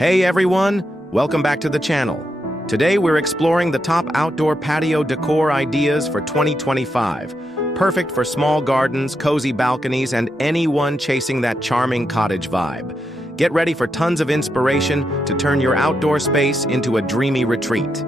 Hey everyone, welcome back to the channel. Today we're exploring the top outdoor patio decor ideas for 2025. Perfect for small gardens, cozy balconies, and anyone chasing that charming cottage vibe. Get ready for tons of inspiration to turn your outdoor space into a dreamy retreat.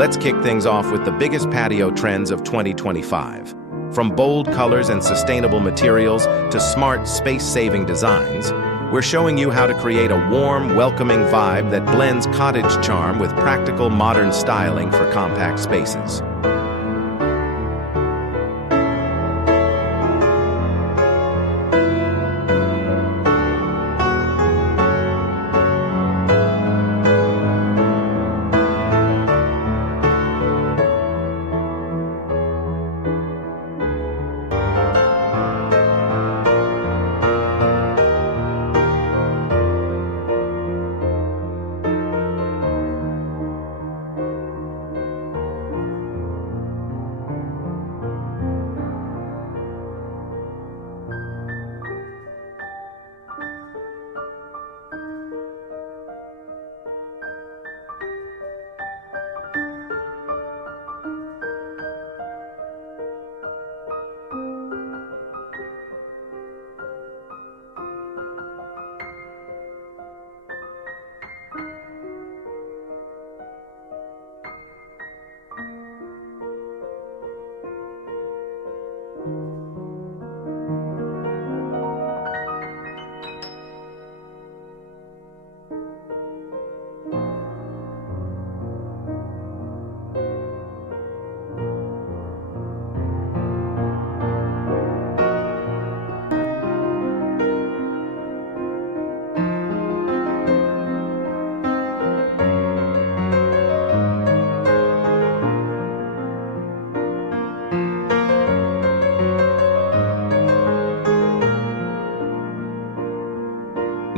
Let's kick things off with the biggest patio trends of 2025. From bold colors and sustainable materials to smart, space-saving designs, we're showing you how to create a warm, welcoming vibe that blends cottage charm with practical, modern styling for compact spaces.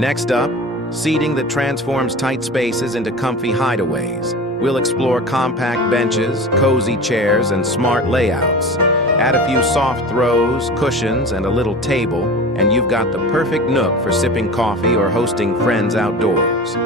Next up, seating that transforms tight spaces into comfy hideaways. We'll explore compact benches, cozy chairs, and smart layouts. Add a few soft throws, cushions, and a little table, and you've got the perfect nook for sipping coffee or hosting friends outdoors.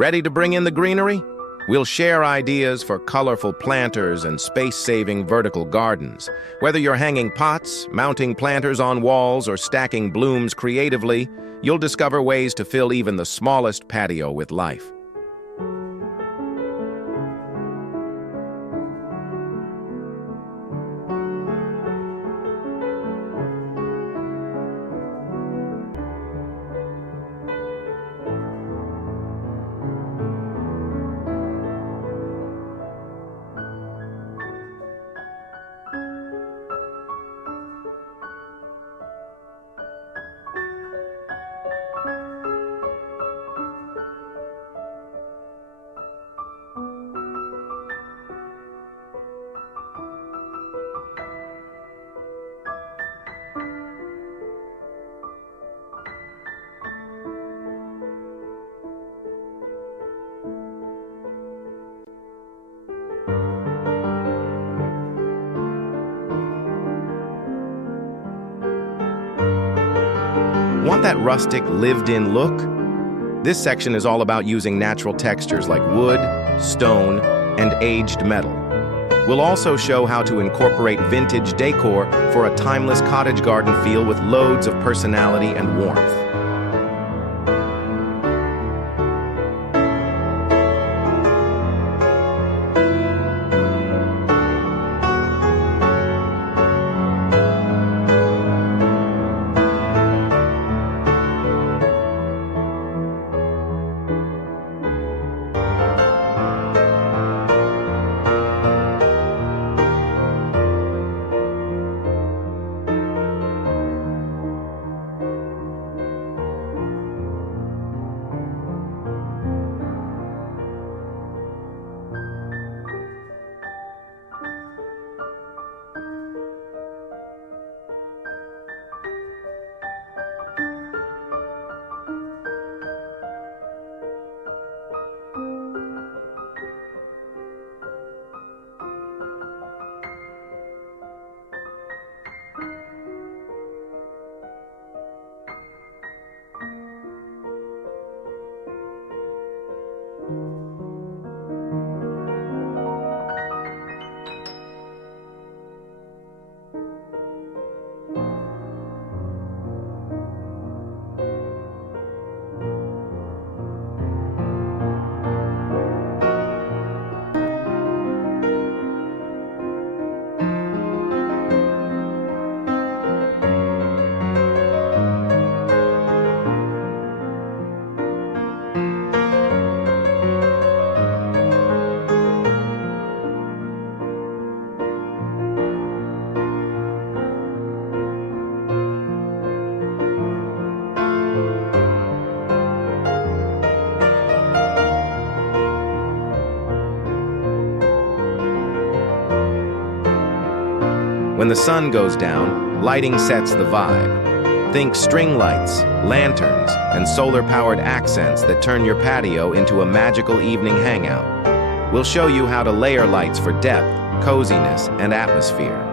Ready to bring in the greenery? We'll share ideas for colorful planters and space-saving vertical gardens. Whether you're hanging pots, mounting planters on walls, or stacking blooms creatively, you'll discover ways to fill even the smallest patio with life. Want that rustic, lived-in look? This section is all about using natural textures like wood, stone, and aged metal. We'll also show how to incorporate vintage decor for a timeless cottage garden feel with loads of personality and warmth. When the sun goes down, lighting sets the vibe. Think string lights, lanterns, and solar-powered accents that turn your patio into a magical evening hangout. We'll show you how to layer lights for depth, coziness, and atmosphere.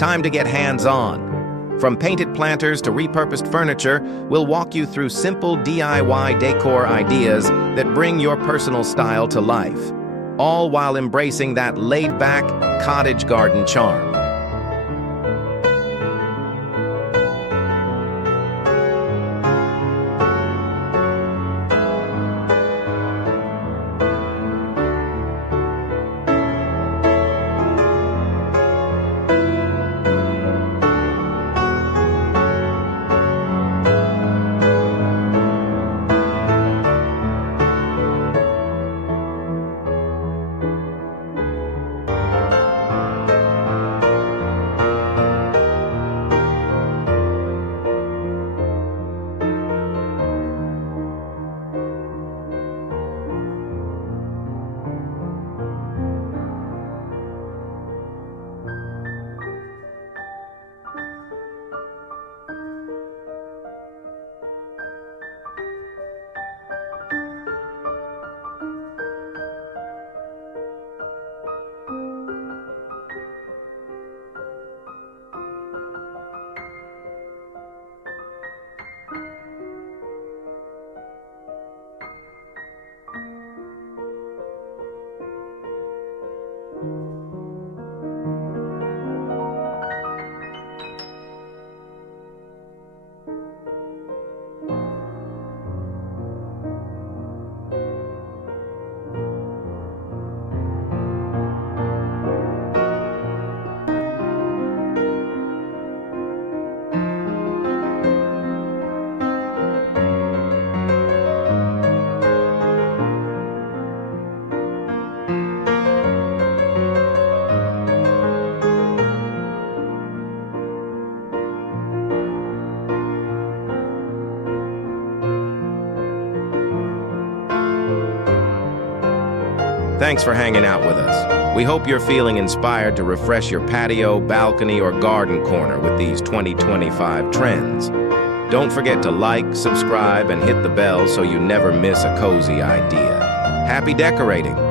Time to get hands-on. From painted planters to repurposed furniture, we'll walk you through simple DIY decor ideas that bring your personal style to life, all while embracing that laid-back cottage garden charm. Thanks for hanging out with us. We hope you're feeling inspired to refresh your patio, balcony, or garden corner with these 2025 trends. Don't forget to like, subscribe, and hit the bell so you never miss a cozy idea. Happy decorating!